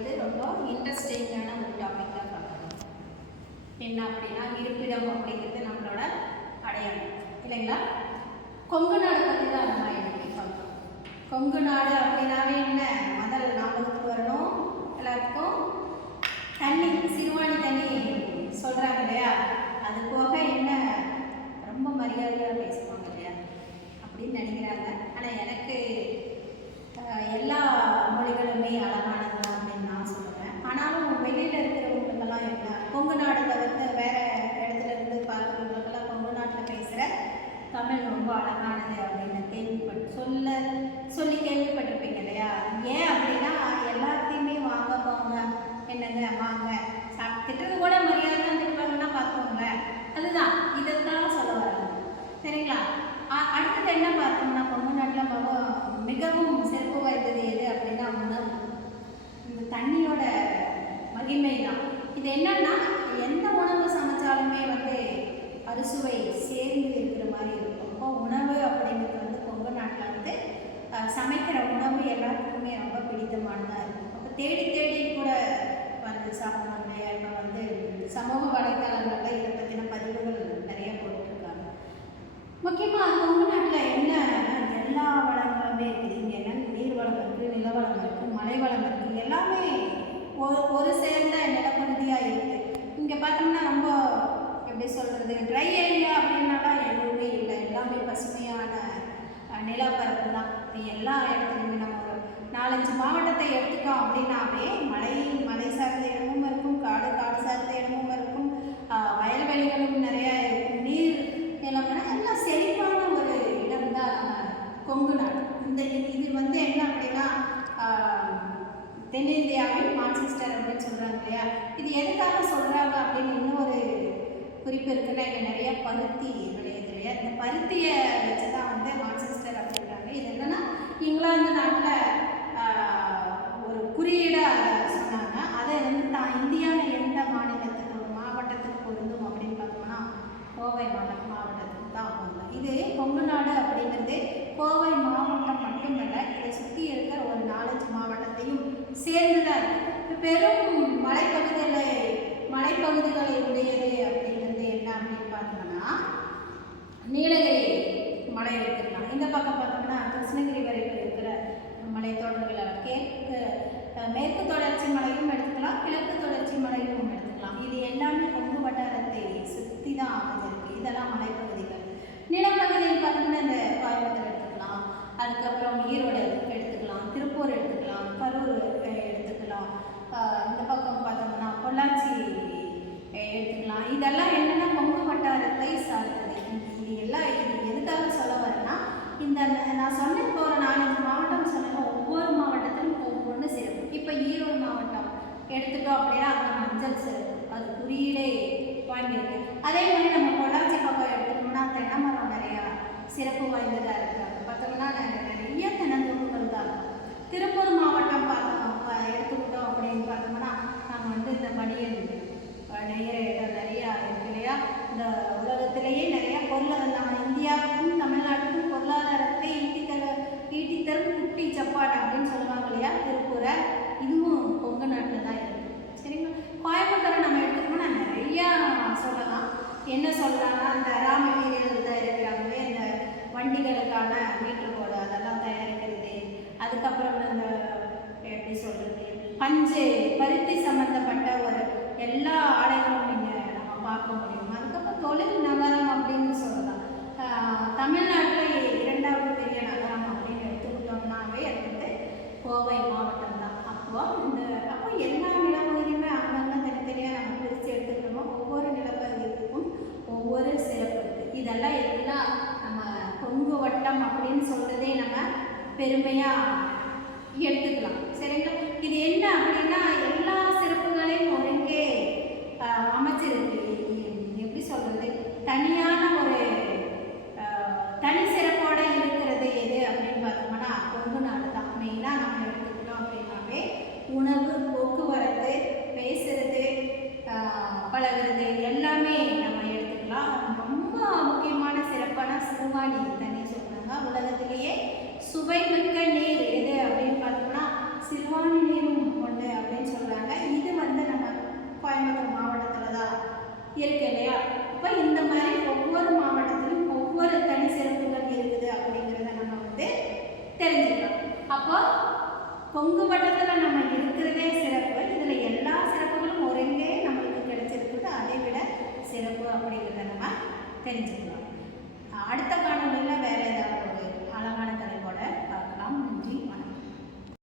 அப்படிங்கிறது ரொம்ப இன்ட்ரெஸ்டிங்கான ஒரு டாபிக்காக பார்க்கணும். என்ன அப்படின்னா இருப்பிடம் அப்படிங்கிறது நம்மளோட அடையாளம் இல்லைங்களா. கொங்கு நாடு பற்றி தான் நம்ம இன்னைக்கு பார்க்கணும். கொங்கு நாடு அப்படின்னாவே என்ன முதல் ஞாபகத்துக்கு வரணும் எல்லாத்துக்கும் தண்ணி, சிறுவாணி தண்ணி சொல்கிறாங்க இல்லையா. அது போக என்ன ரொம்ப மரியாதையாக பேசுவாங்க இல்லையா அப்படின்னு நினைக்கிறாங்க. ஆனால் எனக்கு எல்லா மொழிகளுமே அழகானது தான் அப்படின்னு நான் சொல்லுவேன். ஆனாலும் வெளியில் இருக்கிறவங்களுக்கெல்லாம் என்ன கொங்கு நாடு தவிர்த்து வேறு இடத்துல இருந்து பார்க்குறவங்களுக்கெல்லாம் கொங்கு நாட்டில் பேசுகிற தமிழ் ரொம்ப அழகானது அப்படின்னு சொல்லி கேள்விப்பட்டிருப்பீங்க இல்லையா. ஏன் அப்படின்னா எல்லாத்தையுமே வாங்க போங்க என்னங்க வாங்க திட்டுறது கூட மரியாதை தான் திருப்பாங்கன்னா பார்த்துக்கோங்க. அதுதான் இதைத்தான் சொல்ல வராங்க சரிங்களா. அடுத்தது என்ன பார்த்தோம்னா கொங்கு நாட்டில் மிகவும் சிறப்பு வாய்ந்தது எது அப்படின்னா உணவு. இந்த தண்ணியோட மகிமை தான். இது என்னன்னா எந்த உணவு சமைச்சாலுமே அறுசுவை சேர்ந்து இருக்கிற மாதிரி இருக்கும். இப்போ உணவு அப்படிங்கிறது கொங்கு நாட்டில் சமைக்கிற உணவு எல்லாத்துக்குமே ரொம்ப பிடித்தமானதாக இருக்கும். அப்போ தேடி தேடி கூட சாப்பிடுவாங்க. இப்போ சமூக வலைத்தளங்களில் இதை பற்றின பதிவுகள் நிறைய போட்டுருக்காங்க. முக்கியமாக கொங்கு நாட்டில் என்ன எல்லா வளங்களுமே இருக்குது. இங்கே என்ன நீர் வளம் இருக்குது, நிலவளம் இருக்குது, மலை வளம் இருக்குது, எல்லாமே ஒரு சேர்ந்த நிலப்பகுதியாக இருக்குது. இங்கே பார்த்தோம்னா ரொம்ப எப்படி சொல்கிறது ட்ரை ஏரியா அப்படின்னாலாம் எதுவுமே இல்லை. எல்லாமே பசுமையான நிலப்பரப்பு தான். எல்லா இடத்துலையுமே நம்ம ஒரு 4-5 மாவட்டத்தை எடுத்துட்டோம் அப்படின்னாவே மலை சார்ந்த இடமும் இருக்கும், காடு சார்ந்த இடமும் இருக்கும், வயல்வெளிகளும் நிறையா இருக்கும், நீர் நிலம்னா எல்லாம் செழிப்பான ஒரு இடம் தான் கொங்கு நாடு. இது என்ன அப்படின்னா தென்னிந்தியாவின் மான்செஸ்டர் அப்படின்னு சொல்கிறாங்க இல்லையா. இது எதுக்காக சொல்கிறாங்க அப்படின்னு இன்னொரு குறிப்பு இருக்குன்னா இங்கே நிறைய பருத்தி விளையுது இல்லையா. இந்த பருத்தியை வச்சு தான் மான்செஸ்டர் அப்படின்றாங்க. இது என்னென்னா இங்கிலாந்து நாட்டில் ஒரு குறியீடாக சொன்னாங்க. அதை தான் இந்தியாவில் எந்த மாநிலத்துக்கு ஒரு மாவட்டத்துக்கு பொருந்தும் அப்படின்னு பார்த்தோம்னா கோவை மாவட்டத்துக்கு தான் பொருந்தும். இது கொங்கு நாடு அப்படிங்கிறது கோவை மாவட்டம் மட்டுமல்ல, இதை சுற்றி இருக்கிற ஒரு 4-5 மாவட்டத்தையும் சேர்ந்து தான் இருக்குது. பெரும் மலைப்பகுதிகளை உடையது அப்படிங்கிறது என்ன அப்படின்னு பார்த்தோம்னா நீலகிரி மலை எடுத்துக்கலாம். இந்த பக்கம் பார்த்தோம்னா கிருஷ்ணகிரி வரைக்கும் இருக்கிற மலைத்தொடர்கள் மேற்கு தொடர்ச்சி மலையும் எடுத்துக்கலாம், கிழக்கு தொடர்ச்சி மலையும் எடுத்துக்கலாம். இது எல்லாமே கொங்கு வட்டாரத்தை சுற்றி தான் அமைஞ்சிருக்கு. இதெல்லாம் மலைப்பகுதிகள். நிலப்பகுதியில் பார்த்தோம்னா இந்த கோயம்புத்தூர் எடுத்துக்கலாம், அதுக்கப்புறம் ஈரோடு எடுத்துக்கலாம், திருப்பூர் எடுத்துக்கலாம், கரூர் எடுத்துக்கலாம், இந்த பக்கம் பார்த்தோம்னா பொள்ளாச்சி எடுத்துக்கலாம். இதெல்லாம் என்னென்னா கொங்கு வட்டாரத்தை சார்ந்தது. இது எதுக்காக சொல்ல வரேன்னா இந்த நான் சொன்ன போகிற 4-5 மாவட்டம் சொன்னேன். ஒவ்வொரு மாவட்டத்திலும் ஒவ்வொன்று சிறப்பு. இப்போ ஈரோடு மாவட்டம் எடுத்துட்டோம் அப்படின்னா அங்கே மஞ்சள் சிறப்பு, அது குறியீடே வாங்கியிருக்கு. அதே மாதிரி நம்ம பொள்ளாச்சி பக்கம் எடுத்துட்டோம்னா தென்னை மரம் நிறையா சிறப்பு வாய்ந்ததாக இருக்குது. அது பார்த்தோம்னா நிறைய தென்னந்தோப்புகள் தான் இருக்கும். திருப்பூர் மாவட்டம் எடுத்துக்கிட்டோம் அப்படின்னு பார்த்தோம்னா நாங்கள் இந்த மணியன் நெய்கிற இடம் நிறையா இருக்கு இல்லையா. இந்த உலகத்திலேயே நிறைய நம்ம இந்தியாவுக்கும் தமிழ்நாட்டுக்கும் பொருளாதாரத்தை ஈட்டித்தரும் குட்டி ஜப்பான் அப்படின்னு சொல்லுவாங்க இல்லையா திருப்பூரை. இதுவும் கொங்கு நாட்டில் தான் இருக்குது சரிங்களா. கோயம்புத்தூரை நம்ம எடுத்துக்கோம்னா நிறையா சொல்லலாம். என்ன சொல்லலாம்னா இந்த ராம வீரர்கள் தான் இருக்கிறாங்களே, இந்த வண்டிகளுக்கான மீட்டர் போர்டு அதெல்லாம் தயாரிக்கிறது, அதுக்கப்புறம் இந்த எப்படி சொல்கிறது பருத்தி சம்மந்தப்பட்ட ஒரு எல்லா ஆடைகளும் இங்கே நம்ம பார்க்க முடியும். அதுக்கப்புறம் தொழில் நகரம் அப்படின்னு சொல்லலாம். தமிழ்நாட்டில் 2வது பெரிய நகரம் அப்படின்னு எடுத்துக்கிட்டோம்னாவே கோவை மாவட்டம் தான். அப்போ எல்லா நிலப்பகுதியுமே அங்கங்கே தனித்தனியாக நம்ம பிரித்து எடுத்துக்கிட்டோமோ ஒவ்வொரு நிலப்பகுதிக்கும் ஒவ்வொரு சிறப்பு இருக்குது. இதெல்லாம் இருந்தால் நம்ம கொங்கு வட்டம் அப்படின்னு சொல்கிறதே நம்ம பெருமையாக எடுத்துக்கலாம் சரிங்களா. இது என்ன அப்படின்னா எல்லா சிறப்புகளையும் ஒருங்கே அமைச்சிருக்கு. எப்படி சொல்கிறது தனியான ஒரு தனி சிறப்போடு இருக்கிறது எது அப்படின்னு பார்த்தோம்னா கொங்கு நாடு தான். மெயினாக நம்ம எடுத்துக்கிட்டோம் அப்படின்னாவே உணவு, போக்குவரத்து, பேசுறது, பழகிறது எல்லாமே நம்ம எடுத்துக்கலாம். ரொம்ப முக்கியமான சிறப்பான சிறுவாணி தண்ணி சொல்கிறாங்க. உலகத்திலேயே சுவைமிக்க நீர் எது அப்படின்னு பார்த்தோம்னா சிறுவாணி நீரும் ஒன்று அப்படின்னு அப்போ கொங்கு வட்டத்தில் நம்ம